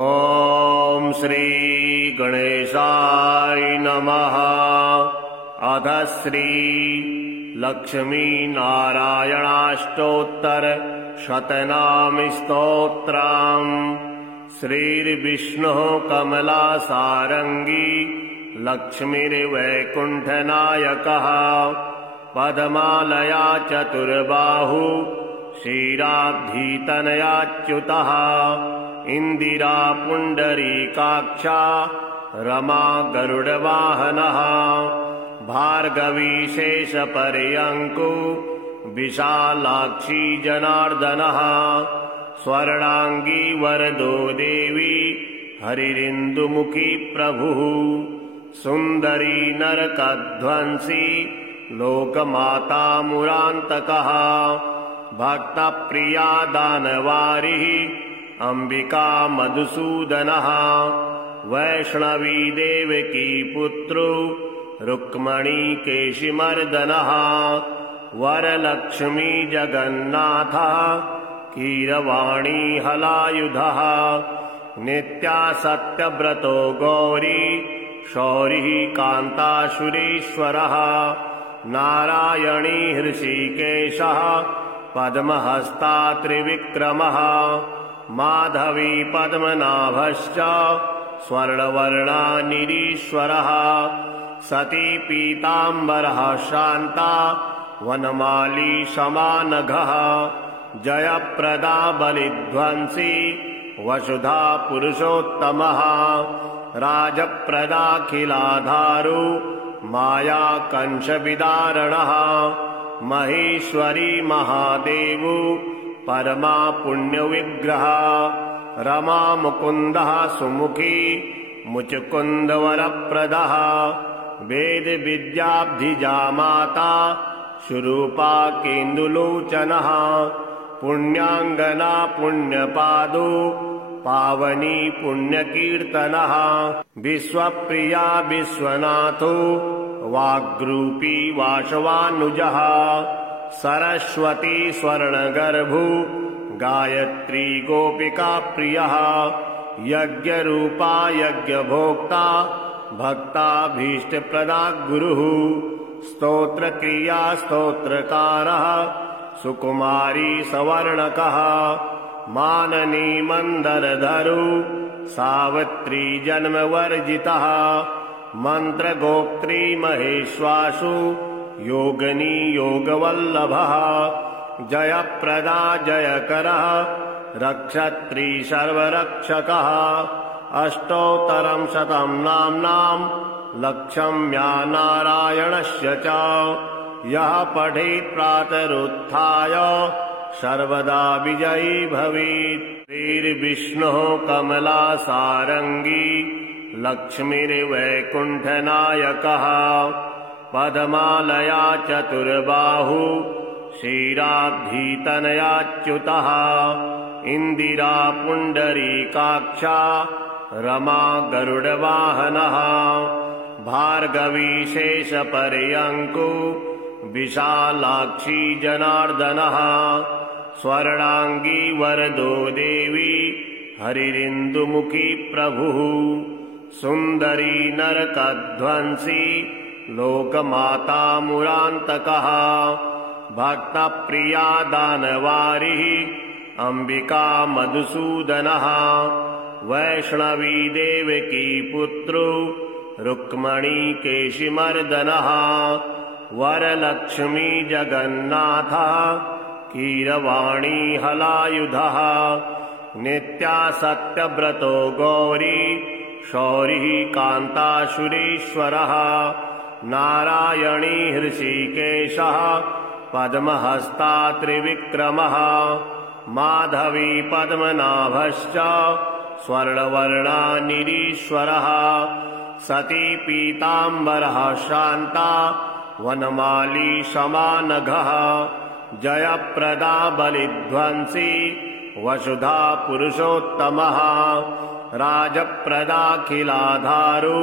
ॐ श्री गणेशाय नमः। अथ श्री लक्ष्मीनारायणाष्टोत्तर शतनाम स्तोत्रम्। श्रीर्विष्णुः कमलासारंगी लक्ष्मीर्वैकुण्ठनायकः। पद्मालया चतुर्बाहु क्षीराब्धितनयाच्युतः। इंदिरा पुण्डरीकाक्षा रमा गरुडवाहनः। भार्गवी शेषपर्यङ्कु विशालाक्षी जनार्दनः। स्वर्णांगी वरदो देवी हरिरिन्दुमुखी प्रभुः। सुन्दरी नरकध्वंसी लोकमाता मुरान्तकः। भक्तप्रिया दानवारिः अंबिका मधुसूदनः। वैष्णवी देवकी पुत्रो रुक्मणी केशिमर्दनः। वरलक्ष्मी जगन्नाथः कीरवाणी हलायुधः। नित्या सत्यव्रतो गौरी शौरिः कान्तासुरेश्वरः। नारायणी हृषीकेशः पद्महस्ता त्रिविक्रमः। माधवी पद्मनाभश्च स्वर्णवर्णा निरीश्वरः। सती पीताम्बरः शान्ता वनमाली शमानघः। जयप्रदा बलिध्वंसी वसुधा पुरुषोत्तमः। राजप्रदाखिलाधारो माया कंशविदारणः। महेश्वरी महादेवो परमा पुण्यविग्रह। रमा मुकुन्दः सुमुखी मुचकुन्दवरप्रदः। वेद विद्याब्धिजा माता सुरूपा केन्दुलोचनः। पुण्याङ्गना पुण्यपादो पावनी पुण्यकीर्तनः। विश्वप्रिया विश्वनाथो वाग्रूपी वासवानुजः। सरस्वती स्वर्णगर्भो गायत्री गोपिका प्रियः। यज्ञरूपा यज्ञभोक्ता भक्ताभीष्टप्रदा गुरुः। स्तोत्रक्रिया स्तोत्रकारः सुकुमारी सवर्णकः। माननी मंदरधरो सावित्री जन्मवर्जितः। मंत्रगोप्त्री महेश्वासु योगिनी योगवल्लभः। जयप्रदा जयकरः रक्षत्री सर्वरक्षकः। अष्टोत्तरं शतं नाम्नां लक्ष्म्या नारायणस्य च। यः पठेत् प्रातरुत्थाय सर्वदा विजयी भवेत्। श्रीर्विष्णुः कमलासारंगी लक्ष्मीर्वैकुण्ठनायकः। पद्मालया चतुर्बाहु क्षीराब्धितनयाच्युतः। इंदिरा पुण्डरीकाक्षा रमा गरुडवाहनः। भार्गवी शेषपर्यङ्कु विशालाक्षी जनार्दनः। स्वर्णांगी वरदो देवी हरिरिन्दुमुखी प्रभुः। सुन्दरी नरकध्वंसी लोकमाता मुरान्तकः। भक्तप्रिया दानवारिः अंबिका मधुसूदनः। वैष्णवी देवकी पुत्रो रुक्मणी केशिमर्दनः। वरलक्ष्मी जगन्नाथः कीरवाणी हलायुधः। नित्या सत्यव्रतो गौरी शौरिः कान्तासुरेश्वरः। नारायणी हृषीकेशः पद्महस्ता त्रिविक्रमः। माधवी पद्मनाभश्च स्वर्णवर्णा निरीश्वरः। सती पीताम्बरः शान्ता वनमाली शमानघः। जयप्रदा बलिध्वंसी वसुधा पुरुषोत्तमः। राजप्रदाखिलाधारो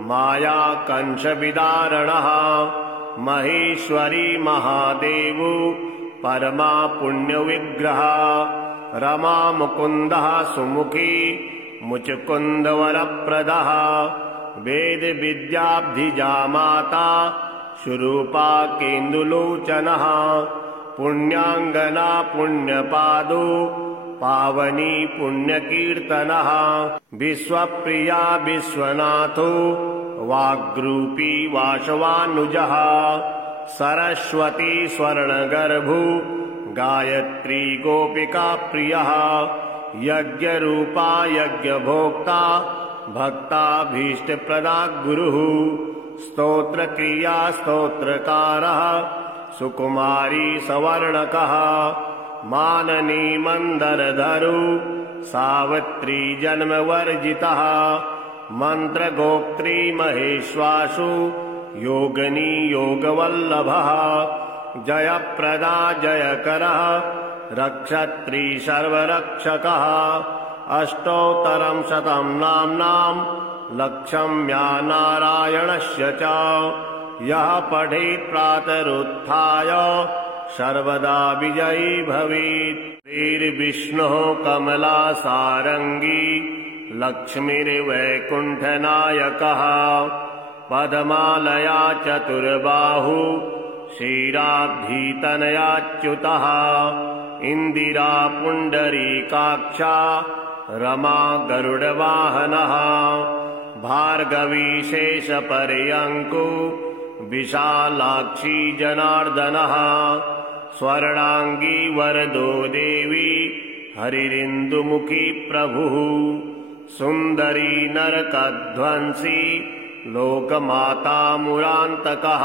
माया कंशविदारणः। महेश्वरी महादेवो परमा पुण्यविग्रह रमा मुकुन्दः सुमुखी मुचकुन्दवरप्रदः वेदविद्याब्धिजामाता शुरूपा केन्दुलोचनः पुण्याङ्गना पुण्यपादो पावनी पुण्यकीर्तनः विश्वप्रिया विश्वनाथो वाग्रूपी वासवानुजः सरस्वती स्वर्णगर्भो गायत्री गोपिका प्रियः यज्ञरूपा यज्ञभोक्ता भक्ताभीष्टप्रदा गुरुः स्तोत्रक्रिया स्तोत्रकारः सुकुमारी सवर्णकः माननी मंदरधरो सावित्री जन्मवर्जितः मंत्रगोत्री महेश्वासु योगनी योगवल्लभः जयप्रदा जयकरः रक्षत्री सर्वरक्षकः अष्टोत्तरं शतं नाम्नां लक्ष्म्या नारायणस्य च यः पठेत् प्रातरुत्थाय सर्वदा विजयी भवेत्। श्रीर्विष्णुः कमलासारङ्गी लक्ष्मीर्वैकुण्ठनायकः पद्मालया चतुर्बाहु क्षीराब्धितनयाच्युतः इन्दिरा पुण्डरीकाक्षा रमा गरुडवाहनः भार्गवी शेषपर्यङ्को विशालाक्षी जनार्दनः स्वर्णांगी वरदो देवी हरिरिन्दुमुखी प्रभुः सुन्दरी नरकध्वंसी लोकमाता मुरान्तकः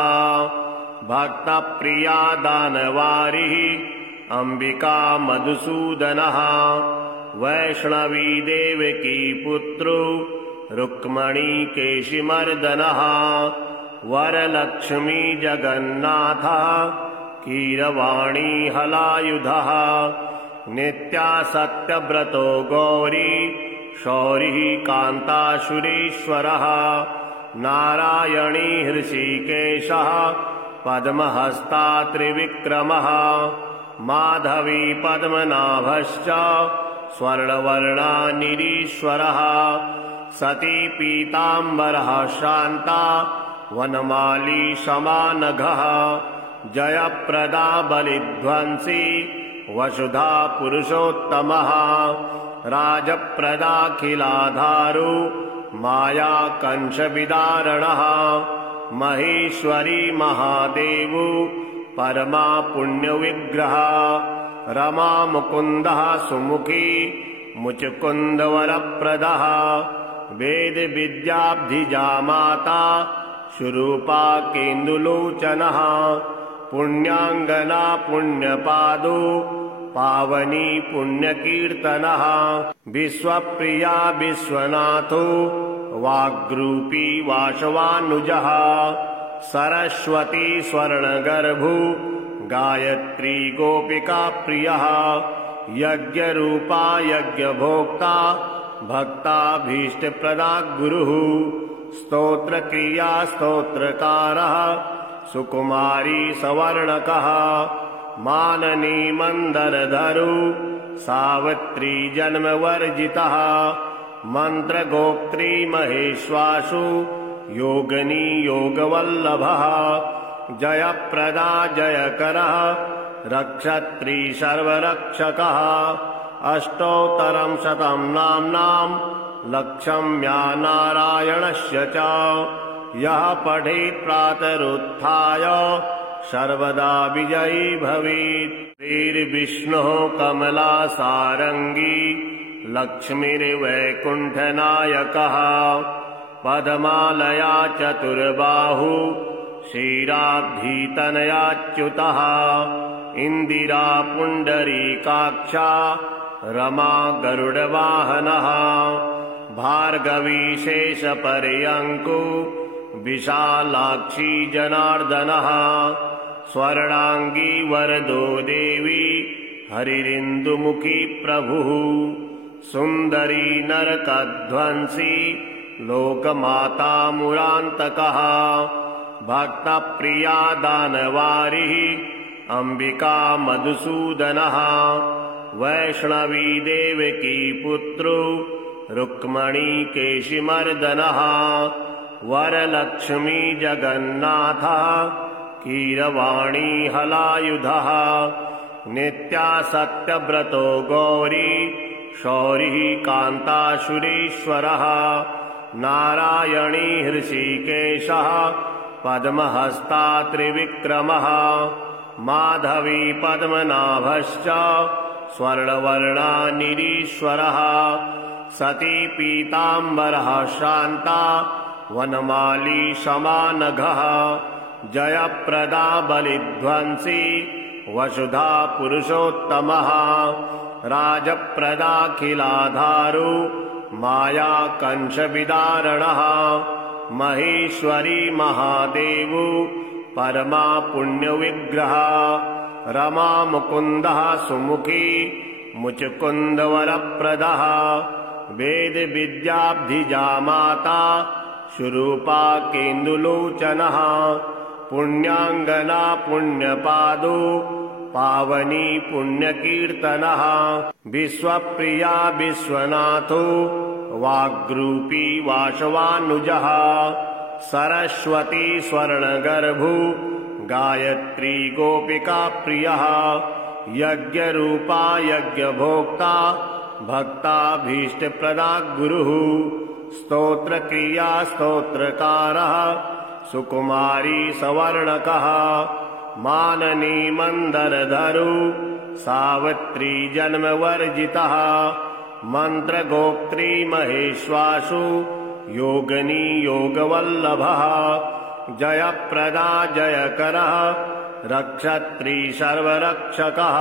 भक्तप्रिया दानवारिः अंबिका मधुसूदनः वैष्णवी देवकी पुत्रो रुक्मणी केशिमर्दनः वरलक्ष्मी जगन्नाथः कीरवाणी हलायुधः नित्या सत्यव्रतो गौरी शौरिः कान्तासुरेश्वरः नारायणी हृषीकेशः पद्महस्ता त्रिविक्रमः माधवी पद्मनाभश्च स्वर्णवर्णा निरीश्वरः सती पीताम्बरः शान्ता वनमाली समानघः जयप्रदा बलिध्वंसी वसुधा पुरुषोत्तमः राजप्रदाखिलाधारो माया कंशविदारणः महेश्वरी महादेवो परमा पुण्यविग्रह रमा मुकुन्दः सुमुखी मुचकुन्दवरप्रदः वेदविद्याब्धिजामाता शुरूपा केन्दुलोचनः पुण्याङ्गना पुण्यपादो पावनी पुण्यकीर्तनः विश्वप्रिया विश्वनाथो वाग्रूपी वासवानुजः सरस्वती स्वर्णगर्भो गायत्री गोपिका प्रियः यज्ञरूपा यज्ञभोक्ता भक्ताभीष्टप्रदा गुरुः स्तोत्रक्रिया स्तोत्रकारः सुकुमारी सवर्णकः माननी मंदरधरो सावित्री जन्मवर्जितः मंत्रगोत्री महेश्वासु योगनी योगवल्लभः जयप्रदा जयकरः रक्षत्री सर्वरक्षकः अष्टोत्तरं शतं नाम्नां लक्ष्म्या नारायणस्य च यः पठेत् प्रातरुत्थाय सर्वदा विजयी भवेत्। श्रीर्विष्णुः कमलासारङ्गी लक्ष्मीर्वैकुण्ठनायकः पद्मालया चतुर्बाहु क्षीराब्धितनयाच्युतः इन्दिरा पुण्डरीकाक्षा रमा गरुडवाहनः भार्गवी शेषपर्यङ्को विशालाक्षी जनार्दनः स्वर्णांगी वरदो देवी हरिरिन्दुमुखी प्रभुः सुन्दरी नरकध्वंसी लोकमाता मुरान्तकः भक्तप्रिया दानवारिः अंबिका मधुसूदनः वैष्णवी देवकी पुत्रो रुक्मणी केशिमर्दनः वरलक्ष्मी जगन्नाथः कीरवाणी हलायुधः नित्यासत्यव्रतो गौरी शौरिः कान्ताशुरेश्वरः नारायणी हृषीकेशः पद्महस्ता त्रिविक्रमः माधवी पद्मनाभश्च स्वर्णवर्णा निरीश्वरः सती पीताम्बरः शान्ता वनमाली शमानघः जयप्रदा बलिध्वंसी वसुधा पुरुषोत्तमः राजप्रदाखिलाधारो माया कंशविदारणः महेश्वरी महादेवो परमा पुण्यविग्रह रमा मुकुन्दः सुमुखी मुचकुन्दवरप्रदः वेद विद्याब्धिजा माता शुरूपा केन्दुलोचनः पुण्याङ्गना पुण्यपादो पावनी पुण्यकीर्तनः विश्वप्रिया विश्वनाथो वाग्रूपी वासवानुजः सरस्वती स्वर्णगर्भो गायत्री गोपिका प्रियः यज्ञरूपा यज्ञभोक्ता भक्ताभीष्टप्रदा गुरुः स्तोत्रक्रिया स्तोत्रकारः सुकुमारी सवर्णकः माननी मंदरधरो सावित्री जन्मवर्जितः मंत्रगोत्री महेश्वासु योगनी योगवल्लभः जयप्रदा जयकरः रक्षत्री सर्वरक्षकः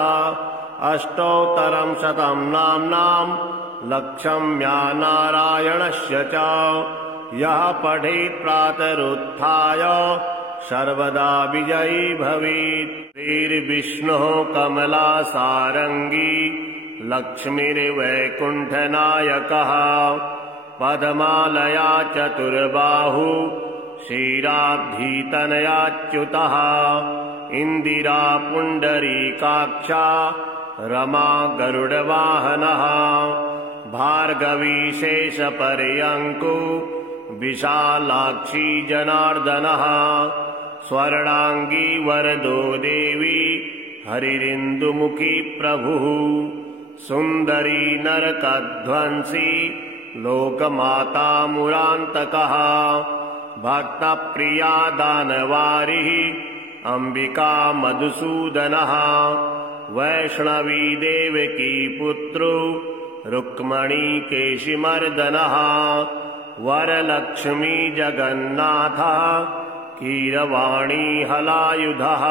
अष्टोत्तरं शतं नाम्नां लक्ष्म्या नारायणस्य च यः पठेत् प्रातरुत्थाय सर्वदा विजयी भवेत्। श्रीर्विष्णुः कमलासारङ्गी लक्ष्मीर्वैकुण्ठनायकः पद्मालया चतुर्बाहु क्षीराब्धितनयाच्युतः इन्दिरा पुण्डरीकाक्षा रमा गरुडवाहनः भार्गवी शेषपर्यङ्को विशालाक्षी जनार्दनः स्वर्णांगी वरदो देवी हरिरिन्दुमुखी प्रभुः सुन्दरी नरकध्वंसी लोकमाता मुरान्तकः भक्तप्रिया दानवारिः अंबिका मधुसूदनः वैष्णवी देवकी पुत्रो रुक्मणी केशिमर्दनः वरलक्ष्मी जगन्नाथः कीरवाणी हलायुधः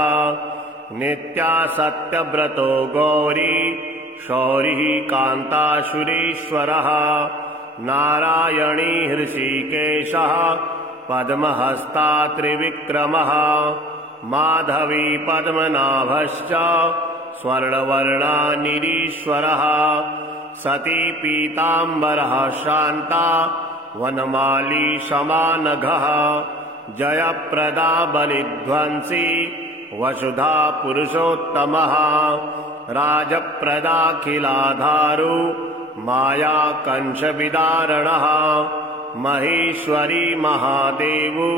नित्यासत्यव्रतो गौरी शौरिः कान्ताशुरेश्वरः नारायणी हृषीकेशः पद्महस्ता त्रिविक्रमः माधवी पद्मनाभश्च स्वर्णवर्णा निरीश्वरः सती पीताम्बरः शान्ता वनमाली शमानघः जयप्रदा बलिध्वंसी वसुधा पुरुषोत्तमः राजप्रदाखिलाधारो माया कंशविदारणः महेश्वरी महादेवो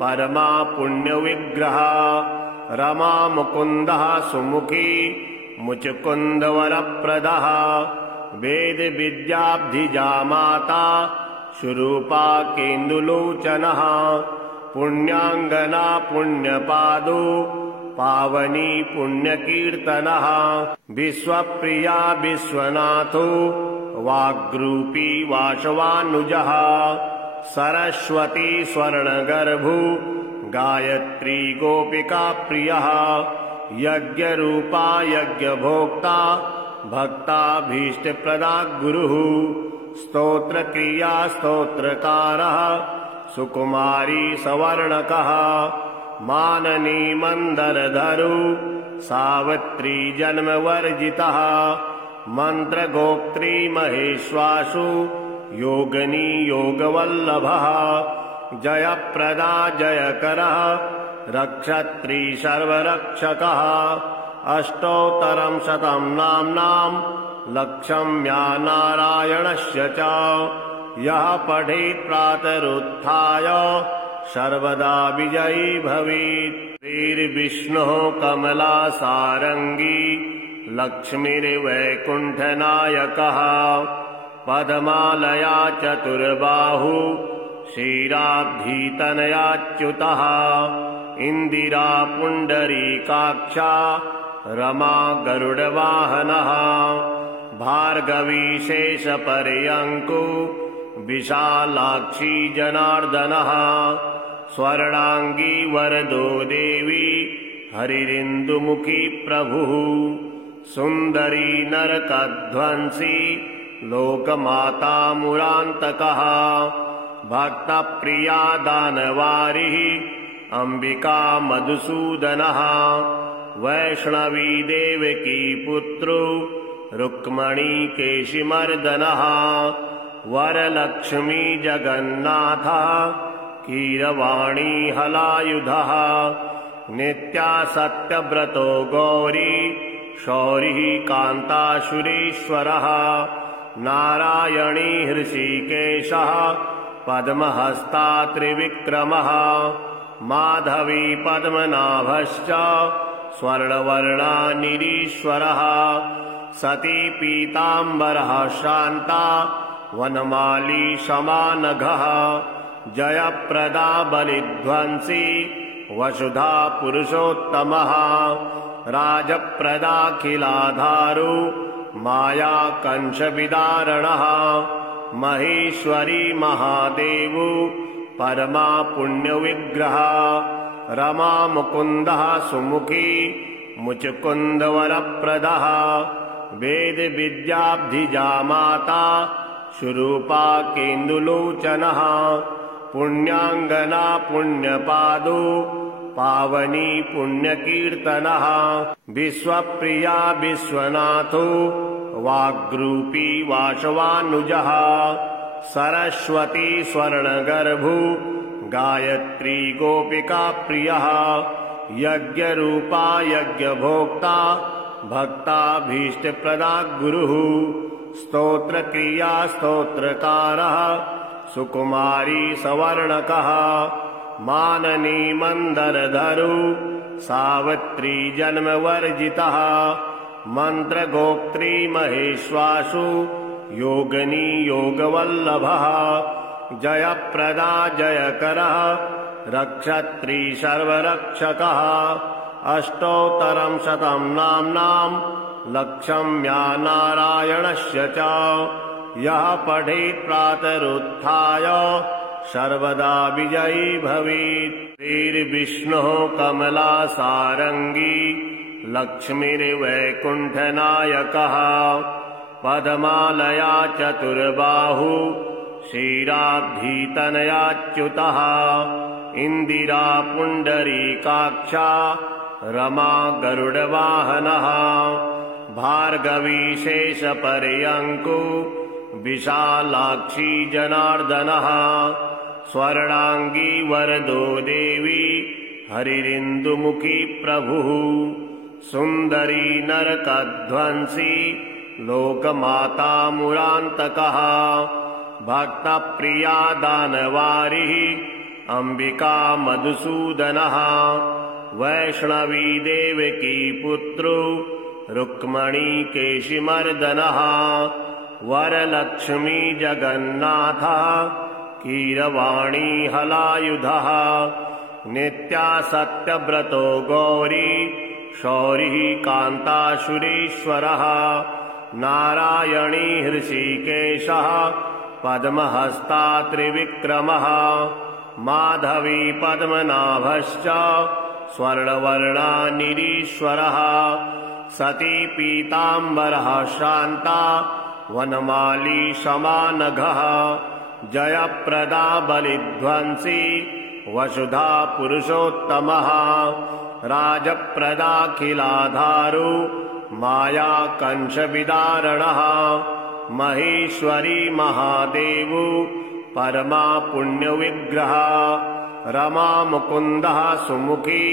परमा पुण्यविग्रह रमा मुकुन्दः सुमुखी मुचकुन्दवरप्रदः वेद विद्याब्धिजा माता शुरूपा केन्दुलोचनः पुण्याङ्गना पुण्यपादो पावनी पुण्यकीर्तनः विश्वप्रिया विश्वनाथो वाग्रूपी वासवानुजः सरस्वती स्वर्णगर्भो गायत्री गोपिका प्रियः यज्ञरूपा यज्ञभोक्ता भक्ताभीष्टप्रदा गुरुः स्तोत्रक्रिया स्तोत्रकारः सुकुमारी सवर्णकः माननी मंदरधरो सावित्री जन्मवर्जितः मंत्रगोत्री महेश्वासु योगनी योगवल्लभः जयप्रदा जयकरः रक्षत्री सर्वरक्षकः अष्टोत्तरं शतं नाम्नां लक्ष्म्या नारायणस्य च यः पठेत् प्रातरुत्थाय सर्वदा विजयी भवेत्। श्रीर्विष्णुः कमलासारङ्गी लक्ष्मीर्वैकुण्ठनायकः पद्मालया चतुर्बाहु क्षीराब्धितनयाच्युतः इन्दिरा पुण्डरीकाक्षा रमा गरुडवाहनः भार्गवी शेषपर्यङ्को विशालाक्षी जनार्दनः स्वर्णाङ्गी वरदो देवी हरिरिन्दुमुखी प्रभुः सुन्दरी नरकध्वंसी लोकमाता मुरान्तकः भक्तप्रिया दानवारिः अम्बिका मधुसूदनः वैष्णवी देवकी पुत्रो रुक्मणी केशिमर्दनः वरलक्ष्मी जगन्नाथः कीरवाणी हलायुधः नित्या सत्यव्रतो गौरी शौरिः कान्तासुरेश्वरः नारायणी हृषीकेशः पद्महस्ता त्रिविक्रमः माधवी पद्मनाभश्च स्वर्णवर्णा निरीश्वरः सती पीताम्बरः शान्ता वनमाली समानघः जयप्रदा बलिध्वंसी वसुधा पुरुषोत्तमः राजप्रदाखिलाधारो माया कंशविदारणः महेश्वरी महादेवो परमा पुण्यविग्रह रमा मुकुन्दः सुमुखी मुचकुन्दवरप्रदः वेद विद्याब्धिजा माता सुरूपा केन्दुलोचनः पुण्याङ्गना पुण्यपादो पावनी पुण्यकीर्तनः विश्वप्रिया विश्वनाथो वाग्रूपी वासवानुजः सरस्वती स्वर्णगर्भो गायत्री गोपिका प्रियः यज्ञरूपा यज्ञभोक्ता भक्ताभीष्टप्रदा गुरुः स्तोत्रक्रिया स्तोत्रकारः सुकुमारी सवर्णकः माननी मंदरधरो सावित्री जन्मवर्जितः मंत्रगोप्त्री महेश्वासु योगनी योगवल्लभः जयप्रदा जयकरः रक्षत्री सर्वरक्षकः अष्टोत्तरं शतं नाम्नां लक्ष्म्या नारायणस्य च यः पठेत् प्रातरुत्थाय सर्वदा विजयी भवेत्। श्रीर्विष्णुः कमलासारङ्गी लक्ष्मीर्वैकुण्ठनायकः पद्मालया चतुर्बाहु क्षीराब्धितनयाच्युतः इन्दिरा पुण्डरीकाक्षा रमा गरुडवाहनः भार्गवी शेषपर्यङ्को विशालाक्षी जनार्दनः स्वर्णाङ्गी वरदो देवी हरिरिन्दुमुखी प्रभुः सुन्दरी नरकध्वंसी लोकमाता मुरान्तकः भक्तप्रिया दानवारिः अम्बिका मधुसूदनः वैष्णवी देवकी पुत्रो रुक्मणी केशिमर्दनः वरलक्ष्मी जगन्नाथः कीरवाणी हलायुधः नित्या सत्यव्रतो गौरी शौरिः कान्तासुरेश्वरः नारायणी हृषीकेशः पद्महस्ता त्रिविक्रमः माधवी पद्मनाभश्च स्वर्णवर्णा निरीश्वरः सती पीताम्बरः शान्ता वनमाली समानघः जयप्रदा बलिध्वंसी वसुधा पुरुषोत्तमः राजप्रदाखिलाधारो माया कंशविदारणः महेश्वरी महादेवो परमा पुण्यविग्रह रमा मुकुन्दः सुमुखी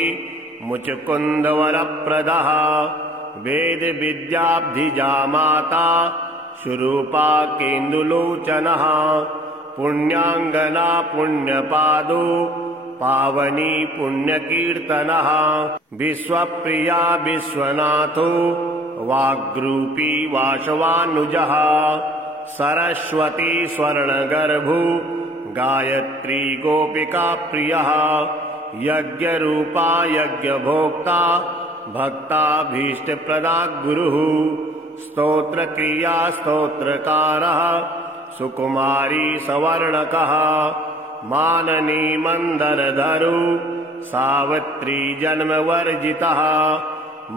मुचकुन्दवरप्रदः वेदविद्याब्धिजा माता शुरूपा केन्दुलोचनः पुण्याङ्गना पुण्यपादो पावनी पुण्यकीर्तनः विश्वप्रिया विश्वनाथो वाग्रूपी वासवानुजः सरस्वती स्वर्णगर्भो गायत्री गोपिका प्रियः यज्ञरूपा यज्ञभोक्ता भक्ताभीष्टप्रदा गुरुः स्तोत्रक्रिया स्तोत्रकारः सुकुमारी सवर्णकः माननी मंदरधरो सावित्री जन्मवर्जितः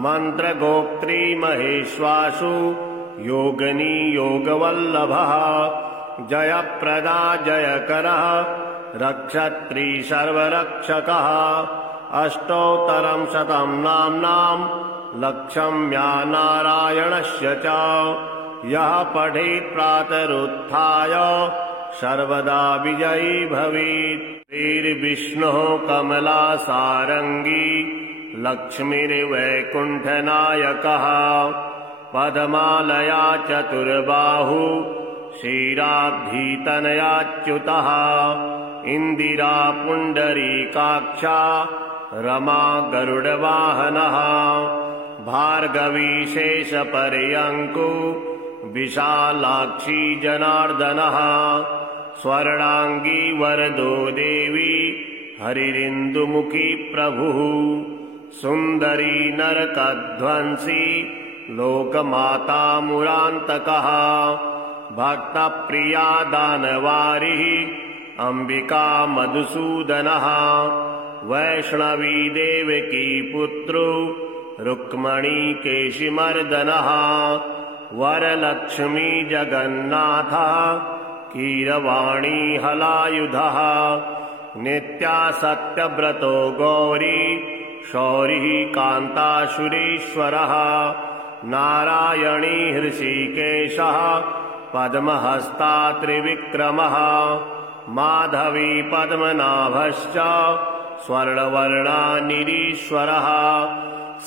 मंत्रगोप्त्री महेश्वासु योगिनी योगवल्लभः जयप्रदा जयकरः रक्षत्री सर्वरक्षकः अष्टोत्तरं शतं नाम्नां लक्ष्म्या नारायणस्य च यः पठेत् प्रातरुत्थाय सर्वदा विजयी भवेत्। श्रीर्विष्णुः कमलासारङ्गी लक्ष्मीर्वैकुण्ठनायकः पद्मालया चतुर्बाहु क्षीराब्धितनयाच्युतः इन्दिरा पुण्डरीकाक्षा रमा गरुडवाहनः भार्गवी शेषपर्यङ्को विशालाक्षी जनार्दनः स्वर्णांगी वरदो देवी हरिरिन्दुमुखी प्रभुः सुन्दरी नरकध्वंसी लोकमाता मुरान्तकः भक्तप्रिया दानवारिः अंबिका मधुसूदनः वैष्णवी देवकी पुत्रो रुक्मणी केशिमर्दनः वरलक्ष्मी जगन्नाथः कीरवाणी हलायुधः नित्या सत्यव्रतो गौरी शौरिः कान्तासुरेश्वरः नारायणी हृषीकेशः पद्महस्ता त्रिविक्रमः माधवी पद्मनाभश्च स्वर्णवर्णा निरीश्वरः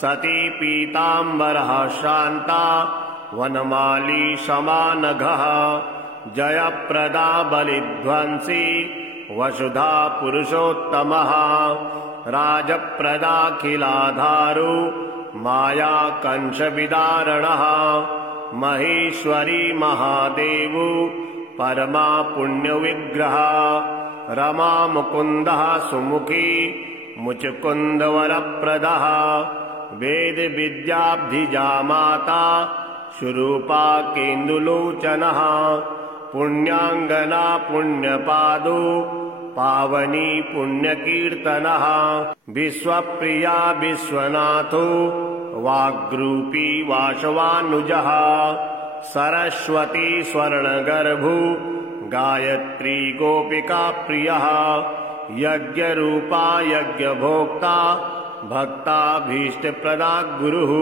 सती पीताम्बरः शान्ता वनमाली समानघः जयप्रदा बलिध्वंसी वसुधा पुरुषोत्तमः राजप्रदाखिलाधारो माया कंशविदारणः महेश्वरी महादेवो परमा पुण्यविग्रह रमा मुकुन्दः सुमुखी मुचकुन्दवरप्रदः वेदविद्याब्धिजा माता शुरूपा केन्दुलोचनः पुण्याङ्गना पुण्यपादो पावनी पुण्यकीर्तनः विश्वप्रिया विश्वनाथो वाग्रूपी वासवानुजः सरस्वती स्वर्णगर्भो गायत्री गोपिका प्रियः यज्ञरूपा यज्ञभोक्ता भक्ताभीष्टप्रदा गुरुः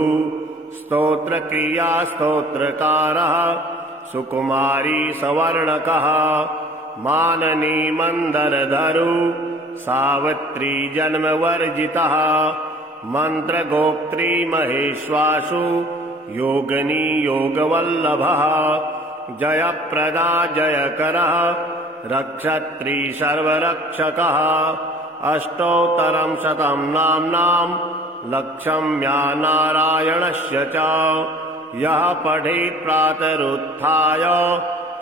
स्तोत्रक्रिया स्तोत्रकारः सुकुमारी सवर्णकः माननी मंदरधरो सावित्री जन्मवर्जितः मंत्रगोप्त्री महेश्वासु योगिनी योगवल्लभः जयप्रदा जयकरः रक्षत्री सर्वरक्षकः अष्टोत्तरं शतं नाम्नां लक्ष्म्या नारायणस्य च यः पठेत् प्रातरुत्थाय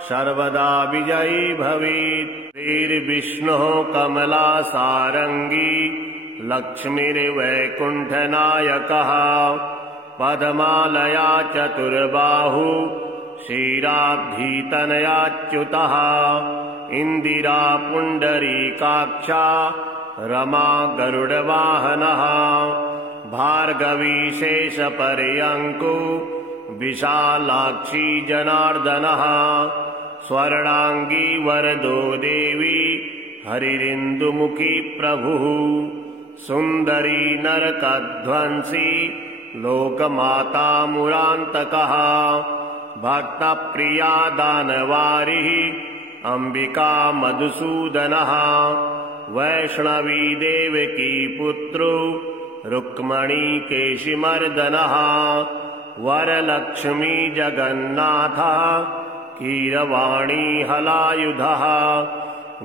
सर्वदा विजयी भवेत्। श्रीर्विष्णुः कमलासारङ्गी लक्ष्मीर्वैकुण्ठनायकः पद्मालया चतुर्बाहु क्षीराब्धितनयाच्युतः इन्दिरा पुण्डरीकाक्षा रमा गरुडवाहनः भार्गवी शेषपर्यङ्को विशालाक्षी जनार्दनः स्वर्णांगी वरदो देवी हरिरिन्दुमुखी प्रभुः सुन्दरी नरकध्वंसी लोकमाता मुरान्तकः भक्तप्रिया दानवारिः अंबिका मधुसूदनः वैष्णवी देवकी पुत्रो रुक्मणी केशिमर्दनः वरलक्ष्मी जगन्नाथः कीरवाणी हलायुधः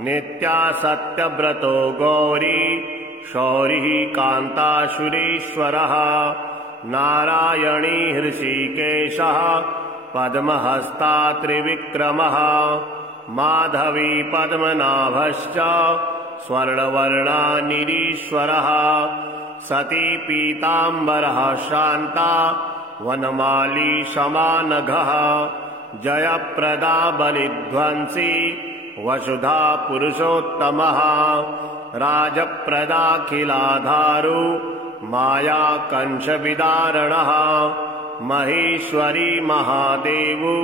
नित्यासत्यव्रतो गौरी शौरिः कान्ताशुरेश्वरः नारायणी हृषीकेशः पद्महस्ता त्रिविक्रमः माधवी पद्मनाभश्च स्वर्णवर्णा निरीश्वरः सती पीताम्बरः शान्ता वनमाली शमानघः जयप्रदा बलिध्वंसी वसुधा पुरुषोत्तमः राजप्रदाखिलाधारो माया कंशविदारणः महेश्वरी महादेवो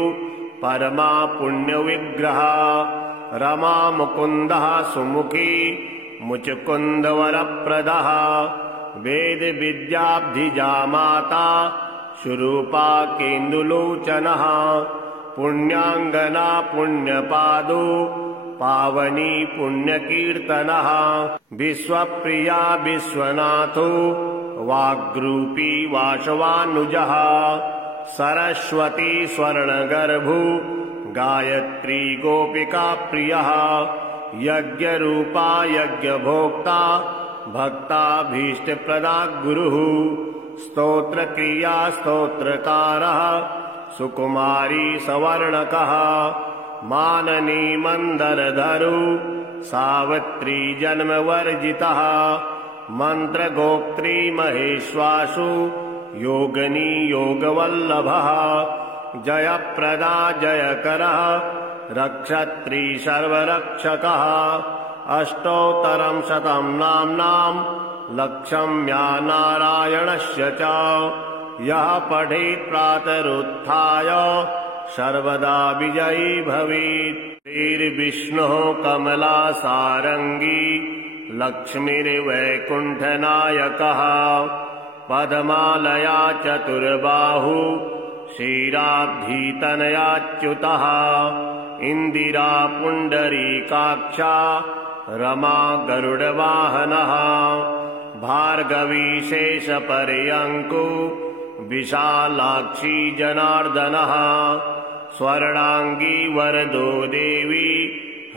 परमा पुण्यविग्रह रमा मुकुन्दः सुमुखी मुचकुन्दवरप्रदः वेद विद्याब्धिजा माता शुरूपा केन्दुलोचनः पुण्याङ्गना पुण्यपादो पावनी पुण्यकीर्तनः विश्वप्रिया विश्वनाथो वाग्रूपी वासवानुजः सरस्वती स्वर्णगर्भो गायत्री गोपिका प्रियः यज्ञरूपा यज्ञभोक्ता भक्ताभीष्टप्रदा गुरुः स्तोत्रक्रिया स्तोत्रकारः सुकुमारी सवर्णकः माननी मंदरधरो सावित्री जन्मवर्जितः मंत्रगोत्री महेश्वासु योगनी योगवल्लभः जयप्रदा जयकरः रक्षत्री सर्वरक्षकः अष्टोत्तरं शतं नाम्नां लक्षम्या नारायणस्य च यः पठेत् प्रातरुत्थाय सर्वदा विजयी भवेत्। श्रीर्विष्णुः कमलासारङ्गी लक्ष्मीर्वैकुण्ठनायकः पद्मालया चतुर्बाहु क्षीराब्धितनयाच्युतः इन्दिरा पुण्डरीकाक्षा रमा गरुडवाहनः भार्गवी शेषपर्यङ्को विशालाक्षी जनार्दनः स्वर्णांगी वरदो देवी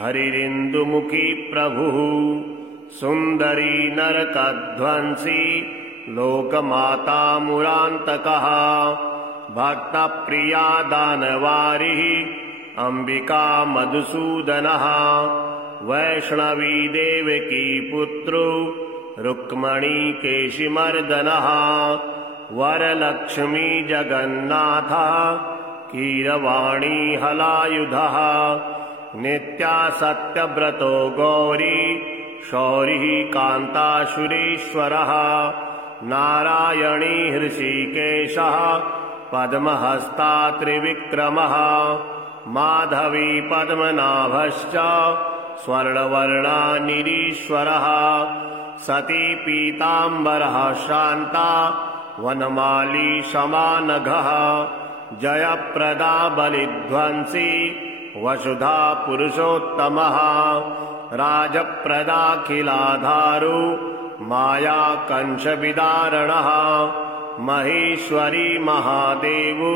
हरिरिन्दुमुखी प्रभुः सुन्दरी नरकध्वंसी लोकमाता मुरान्तकः भक्तप्रिया दानवारिः अंबिका मधुसूदनः वैष्णवी देवकी पुत्रो रुक्मणी केशिमर्दनः वरलक्ष्मी जगन्नाथः कीरवाणी हलायुधः नित्यासत्यव्रतो गौरी शौरिः कान्ताशुरेश्वरः नारायणी हृषीकेशः पद्महस्ता त्रिविक्रमः माधवी पद्मनाभश्च स्वर्णवर्णा निरीश्वरः सती पीताम्बरः शान्ता वनमाली शमानघः जयप्रदा बलिध्वंसी वसुधा पुरुषोत्तमः राजप्रदाखिलाधारो माया कंशविदारणः महेश्वरी महादेवो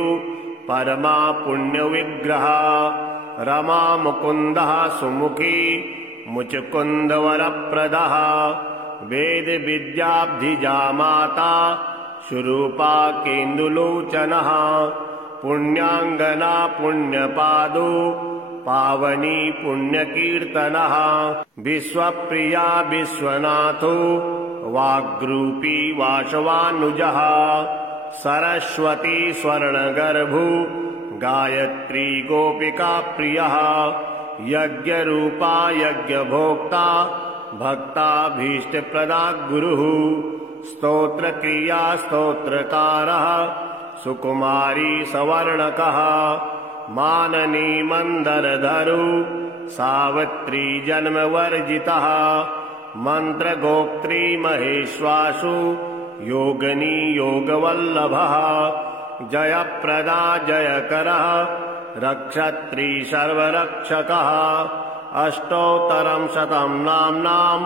परमा पुण्यविग्रह रमा मुकुन्दः सुमुखी मुचकुन्दवरप्रदः वेद विद्याब्धिजा माता शुरूपा केन्दुलोचनः पुण्याङ्गना पुण्यपादो पावनी पुण्यकीर्तनः विश्वप्रिया विश्वनाथो वाग्रूपी वासवानुजः सरस्वती स्वर्णगर्भो गायत्री गोपिका प्रियः यज्ञरूपा यज्ञभोक्ता भक्ताभीष्टप्रदा गुरुः स्तोत्रक्रिया स्तोत्रकारः सुकुमारी सवर्णकः माननी मंदरधरो सावित्री जन्मवर्जितः मंत्रगोत्री महेश्वासु योगनी योगवल्लभः जयप्रदा जयकरः रक्षत्री सर्वरक्षकः अष्टोत्तरं शतं नाम्नां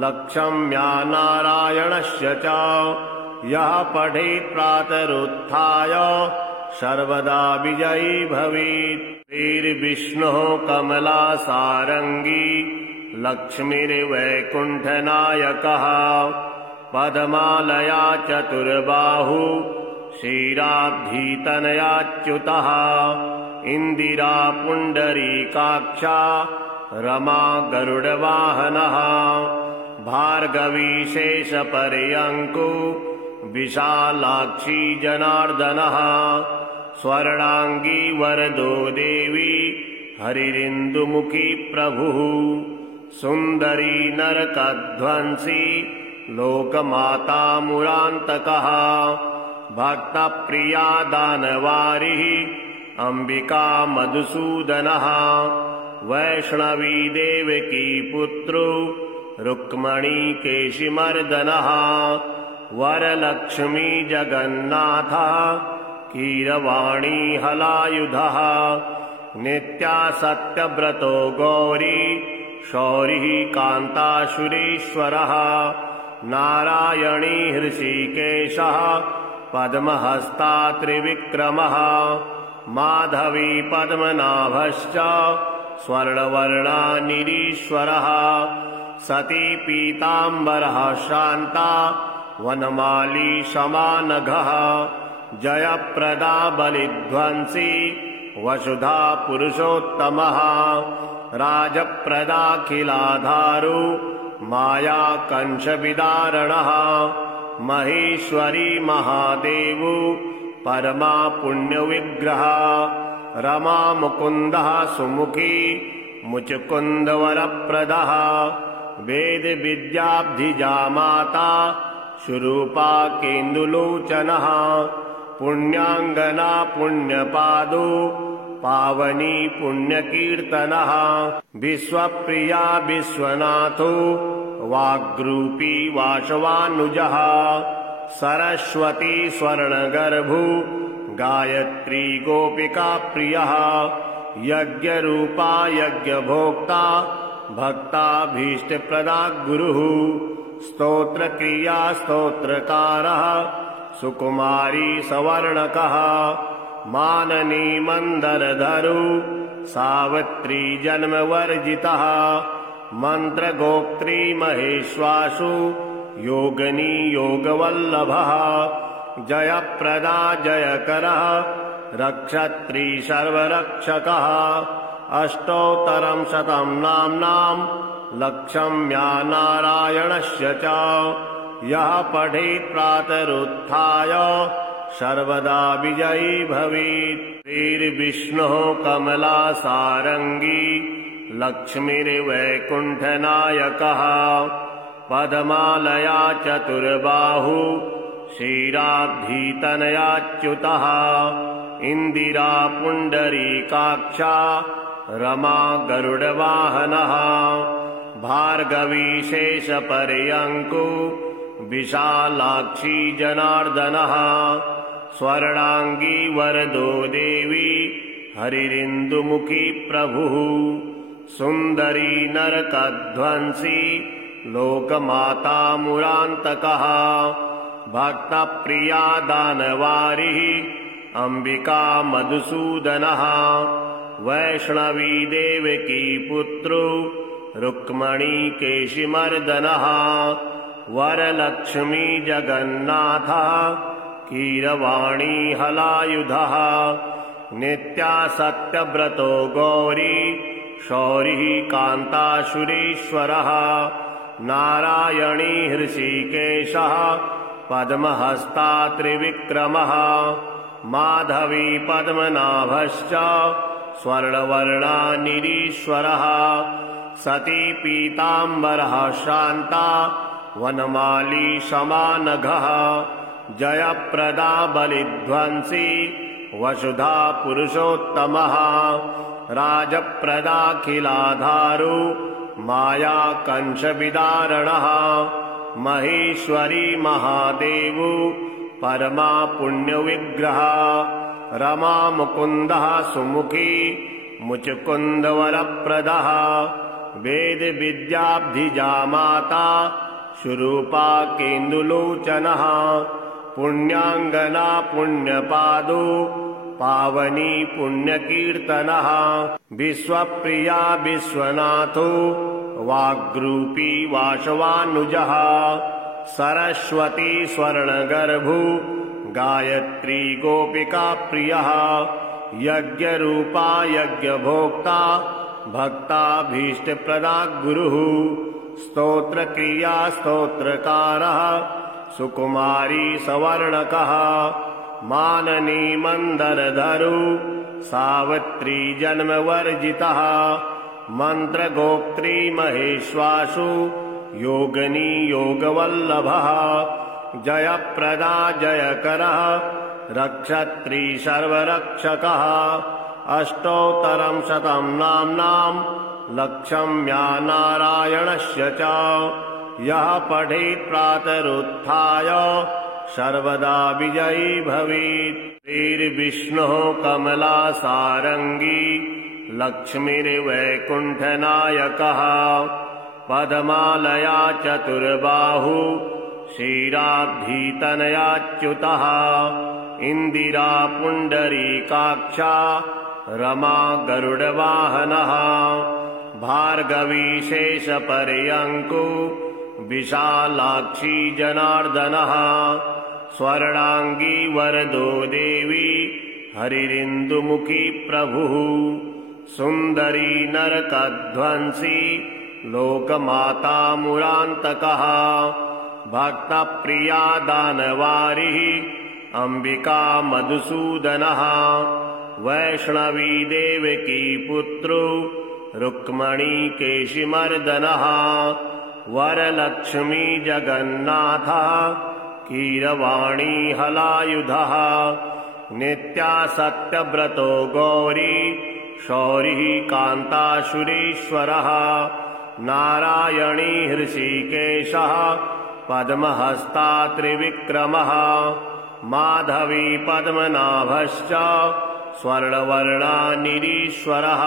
लक्षम्या नारायणस्य च यः पठेत् प्रातरुत्थाय सर्वदा विजयी भवेत्। श्रीर्विष्णुः कमलासारङ्गी लक्ष्मीर्वैकुण्ठनायकः पद्मालया चतुर्बाहु क्षीराब्धितनयाच्युतः इन्दिरा पुण्डरीकाक्षा रमा गरुडवाहनः भार्गवी शेषपर्यङ्को विशालाक्षी जनार्दनः स्वर्णाङ्गी वरदो देवी हरिरिन्दुमुखी प्रभुः सुन्दरी नरकध्वंसी लोकमाता मुरान्तकः भक्तप्रिया दानवारिः अम्बिका मधुसूदनः वैष्णवी देवकी पुत्रो रुक्मणी केशिमर्दनः वरलक्ष्मी जगन्नाथः कीरवाणी हलायुधः नित्या सत्यव्रतो गौरी शौरिः कान्तासुरेश्वरः नारायणी हृषीकेशः पद्महस्ता त्रिविक्रमः माधवी पद्मनाभश्च स्वर्णवर्णा निरीश्वरः सती पीताम्बरः शान्ता वनमाली समानघः जयप्रदा बलिध्वंसी वसुधा पुरुषोत्तमः राजप्रदाखिलाधारो माया कंशविदारणः महेश्वरी महादेवो परमा पुण्यविग्रह रमा मुकुन्दः सुमुखी मुचकुन्दवरप्रदः वेद विद्याब्धिजा माता शुरूपा केन्दुलोचनः पुण्याङ्गना पुण्यपादो पावनी पुण्यकीर्तनः विश्वप्रिया विश्वनाथो वाग्रूपी वासवानुजः सरस्वती स्वर्णगर्भो गायत्री गोपिका प्रियः यज्ञरूपा यज्ञभोक्ता भक्ताभीष्टप्रदा गुरुः स्तोत्रक्रिया स्तोत्रकारः सुकुमारी सवर्णकः माननी मंदरधरो सावित्री जन्मवर्जितः मंत्रगोप्त्री महेश्वासु योगनी योगवल्लभः जयप्रदा जयकरः रक्षत्री सर्वरक्षकः अष्टोत्तरं शतं नाम्नां लक्षम्या नारायणस्य च यः पठेत् प्रातरुत्थाय सर्वदा विजयी भवेत्। श्रीर्विष्णुः कमलासारङ्गी लक्ष्मीर्वैकुण्ठनायकः पद्मालया चतुर्बाहु क्षीराब्धितनयाच्युतः इन्दिरा पुण्डरीकाक्षा रमा गरुडवाहनः भार्गवी शेषपर्यङ्को विशालाक्षी जनार्दनः स्वर्णाङ्गी वरदो देवी हरिरिन्दुमुखी प्रभुः सुन्दरी नरकध्वंसी लोकमाता मुरान्तकः भक्तप्रिया दानवारिः अम्बिका मधुसूदनः वैष्णवी देवकी पुत्रो रुक्मणी केशिमर्दनः वरलक्ष्मी जगन्नाथः कीरवाणी हलायुधः नित्या सत्यव्रतो गौरी शौरिः कान्तासुरेश्वरः नारायणी हृषीकेशः पद्महस्ता त्रिविक्रमः माधवी पद्मनाभश्च स्वर्णवर्णा निरीश्वरः सती पीताम्बरः शान्ता वनमाली समानघः जयप्रदा बलिध्वंसी वसुधा पुरुषोत्तमः राजप्रदाखिलाधारो माया कंशविदारणः महेश्वरी महादेवो परमा पुण्यविग्रह रमा मुकुन्दः सुमुखी मुचकुन्दवरप्रदः वेद विद्याब्धिजा माता शुरूपा केन्दुलोचनः पुण्याङ्गना पुण्यपादो पावनी पुण्यकीर्तनः विश्वप्रिया विश्वनाथो वाग्रूपी वासवानुजः सरस्वती स्वर्णगर्भो गायत्री गोपिका प्रियः यज्ञरूपा यज्ञभोक्ता भक्ताभीष्टप्रदा गुरुः स्तोत्रक्रिया स्तोत्रकारः सुकुमारी सवर्णकः माननी मंदरधरु सावित्री जन्मवर्जितः मंत्रगोत्री महेश्वासु योगिनी योगवल्लभः जयप्रदा जयकरः रक्षत्री सर्वरक्षकः अष्टोत्तरं शतं नाम्नां लक्ष्म्या नारायणस्य च यः पठेत् प्रातरुत्थाय सर्वदा विजयी भवेत्। श्रीर्विष्णुः कमलासारङ्गी लक्ष्मीर्वैकुण्ठनायकः पद्मालया चतुर्बाहु क्षीराब्धितनयाच्युतः इन्दिरा पुण्डरीकाक्षा रमा गरुडवाहनः भार्गवी शेषपर्यङ्को विशालाक्षी जनार्दनः स्वर्णांगी वरदो देवी हरिरिन्दुमुखी प्रभुः सुन्दरी नरकध्वंसी लोकमाता मुरान्तकः भक्तप्रिया दानवारिः अंबिका मधुसूदनः वैष्णवी देवकी पुत्रो रुक्मणी केशिमर्दनः वरलक्ष्मी जगन्नाथः कीरवाणी हलायुधः नित्या सत्यव्रतो गौरी शौरिः कान्तासुरेश्वरः नारायणी हृषीकेशः पद्महस्ता त्रिविक्रमः माधवी पद्मनाभश्च स्वर्णवर्णा निरीश्वरः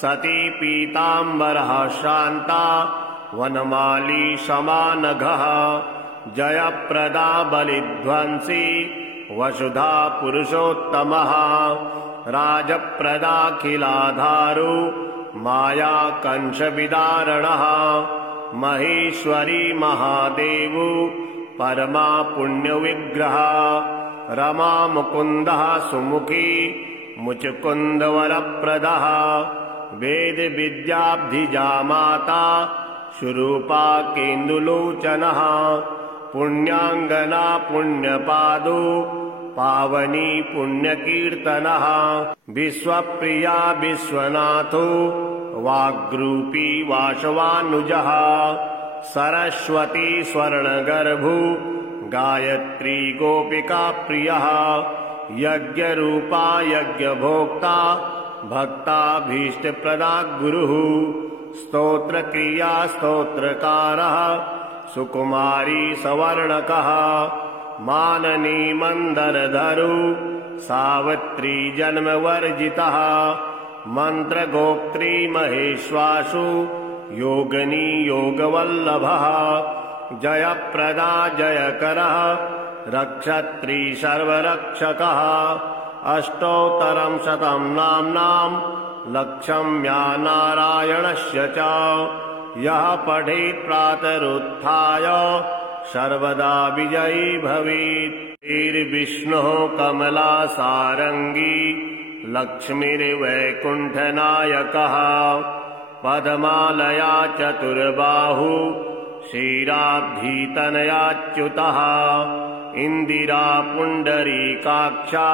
सती पीताम्बरः शान्ता वनमाली समानघः जयप्रदा बलिध्वंसी वसुधा पुरुषोत्तमः राजप्रदाखिलाधारो माया कंशविदारणः महेश्वरी महादेवो परमा पुण्यविग्रह रमा मुकुन्दः सुमुखी मुचकुन्दवरप्रदः वेद विद्याब्धिजा माता शुरूपा केन्दुलोचनः पुण्याङ्गना पुण्यपादो पावनी पुण्यकीर्तनः विश्वप्रिया विश्वनाथो वाग्रूपी वासवानुजः सरस्वती स्वर्णगर्भो गायत्री गोपिका प्रियः यज्ञरूपा यज्ञभोक्ता भक्ताभीष्टप्रदा गुरुः स्तोत्रक्रिया स्तोत्रकारः सुकुमारी सवर्णकः माननी मंदरधरु सावित्री जन्मवर्जितः मंत्रगोत्री महेश्वासु योगिनी योगवल्लभः जयप्रदा जयकरः रक्षत्री सर्वरक्षकः अष्टोत्तरं शतं नाम्नां लक्ष्म्या नारायणस्य च यः पठेत् प्रातरुत्थाय सर्वदा विजयी भवेत्। श्रीर्विष्णुः कमलासारङ्गी लक्ष्मीर्वैकुण्ठनायकः पद्मालया चतुर्बाहु क्षीराब्धितनयाच्युतः इन्दिरा पुण्डरीकाक्षा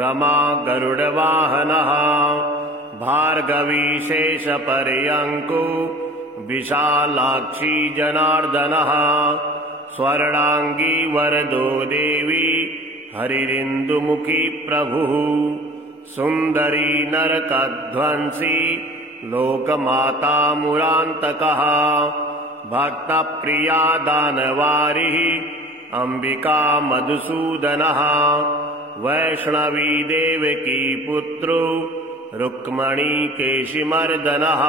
रमा गरुडवाहनः भार्गवी शेषपर्यङ्को विशालाक्षी जनार्दनः स्वर्णांगी वरदो देवी हरिरिन्दुमुखी प्रभुः सुन्दरी नरकध्वंसी लोकमाता मुरान्तकः भक्तप्रिया दानवारिः अंबिका मधुसूदनः वैष्णवी देवकी पुत्रो रुक्मणी केशिमर्दनः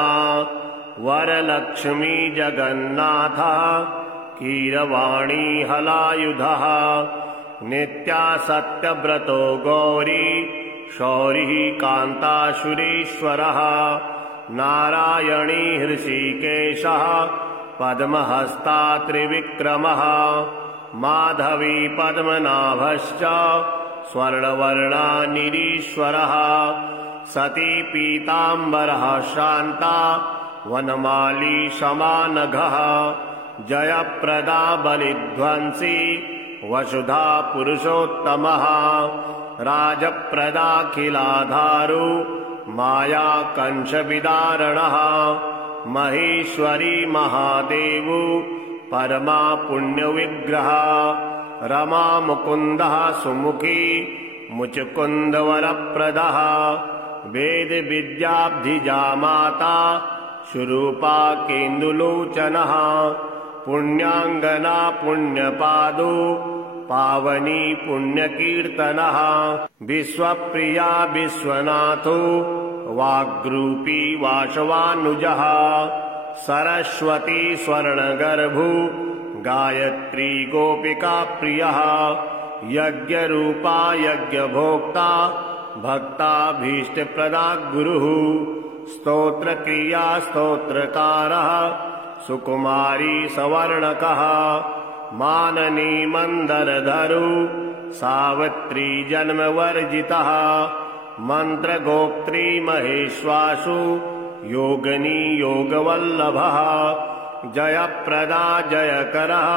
वरलक्ष्मी जगन्नाथः कीरवाणी हलायुधः नित्यासत्यव्रतो गौरी शौरिः कान्ताशुरेश्वरः नारायणी हृषीकेशः पद्महस्ता त्रिविक्रमः माधवी पद्मनाभश्च स्वर्णवर्णा निरीश्वरः सती पीताम्बरः शान्ता वनमाली शमानघः जयप्रदा बलिध्वंसी वसुधा पुरुषोत्तमः राजप्रदाखिलाधारो माया कंशविदारणः महेश्वरी महादेवो परमा पुण्यविग्रह रमा मुकुन्दः सुमुखी मुचकुन्दवरप्रदः वेदविद्याब्धिजा माता शुरूपा केन्दुलोचनः पुण्याङ्गना पुण्यपादो पावनी पुण्यकीर्तनः विश्वप्रिया विश्वनाथो वाग्रूपी वासवानुजः सरस्वती स्वर्णगर्भो गायत्री गोपिका प्रियः यज्ञरूपा यज्ञभोक्ता भक्ताभीष्टप्रदा गुरुः स्तोत्रक्रिया स्तोत्रकारः सुकुमारी सवर्णकः माननी मंदरधरो सावित्री जन्मवर्जितः मंत्रगोत्री महेश्वासु योगिनी योगवल्लभः जयप्रदा जयकरः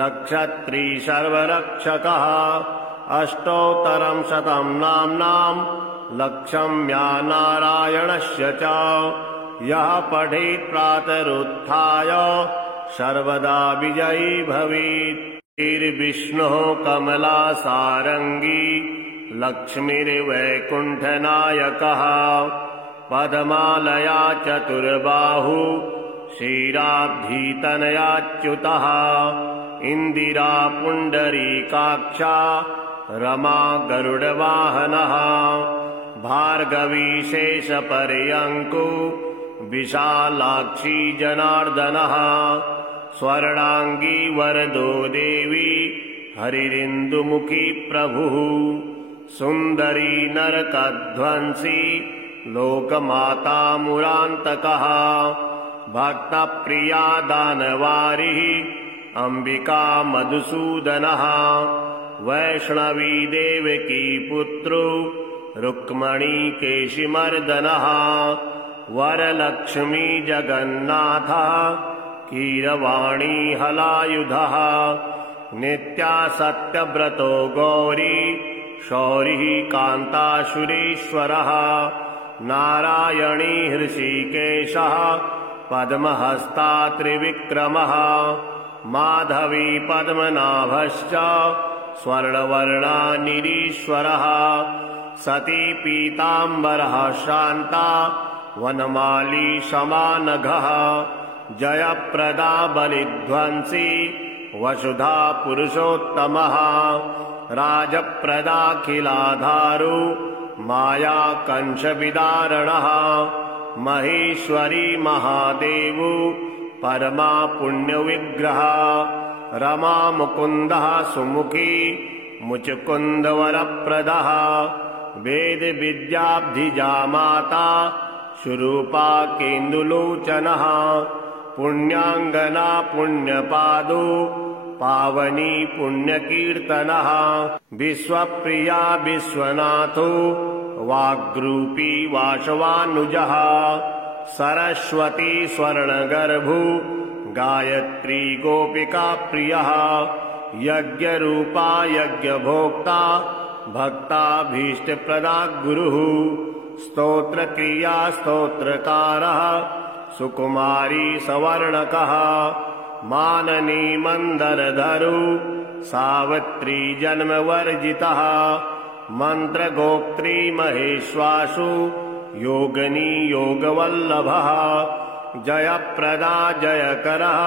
रक्षत्री सर्वरक्षकः अष्टोत्तरं शतं नाम्नां लक्ष्म्या नारायणस्य च यः पठेत् प्रातरुत्थाय सर्वदा विजयी भवेत्। श्रीर्विष्णुः कमलासारङ्गी लक्ष्मीर्वैकुण्ठनायकः पद्मालया चतुर्बाहु क्षीराब्धितनयाच्युतः इन्दिरा पुण्डरीकाक्षा रमा गरुडवाहनः भार्गवी शेषपर्यङ्को विशालाक्षी जनार्दनः स्वर्णांगी वरदो देवी हरिरिन्दुमुखी प्रभुः सुन्दरी नरकध्वंसी लोकमाता मुरान्तकः भक्तप्रिया दानवारिः अंबिका मधुसूदनः वैष्णवी देवकी पुत्रो रुक्मणी केशिमर्दनः वरलक्ष्मी जगन्नाथः कीरवाणी हलायुधः नित्यासत्यव्रतो गौरी शौरिः कान्ताशुरेश्वरः नारायणी हृषीकेशः पद्महस्ता त्रिविक्रमः माधवी पद्मनाभश्च स्वर्णवर्णा निरीश्वरः सती पीताम्बरः शान्ता वनमाली शमानघः जयप्रदा बलिध्वंसी वसुधा पुरुषोत्तमः राजप्रदाखिलाधारो माया कंशविदारणः महेश्वरी महादेवो परमा पुण्यविग्रह रमा मुकुन्दः सुमुखी मुचकुन्दवरप्रदः वेदविद्याब्धिजा माता शुरूपा केन्दुलोचनः पुण्याङ्गना पुण्यपादो पावनी पुण्यकीर्तनः विश्वप्रिया विश्वनाथो वाग्रूपी वासवानुजः सरस्वती स्वर्णगर्भो गायत्री गोपिका प्रियः यज्ञरूपा यज्ञभोक्ता भक्ताभीष्टप्रदा गुरुः स्तोत्रक्रिया स्तोत्रकारः सुकुमारी सवर्णकः माननी मंदरधरो सावित्री जन्मवर्जितः मंत्रगोत्री महेश्वासु योगिनी योगवल्लभः जयप्रदा जयकरः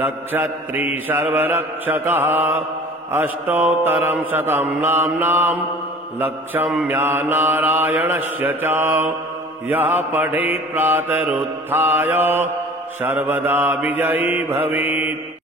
रक्षत्री सर्वरक्षकः अष्टोत्तरं शतं नाम्नां लक्ष्म्या नारायणस्य च यः पठेत् प्रातरुत्थाय सर्वदा विजयी भवेत्।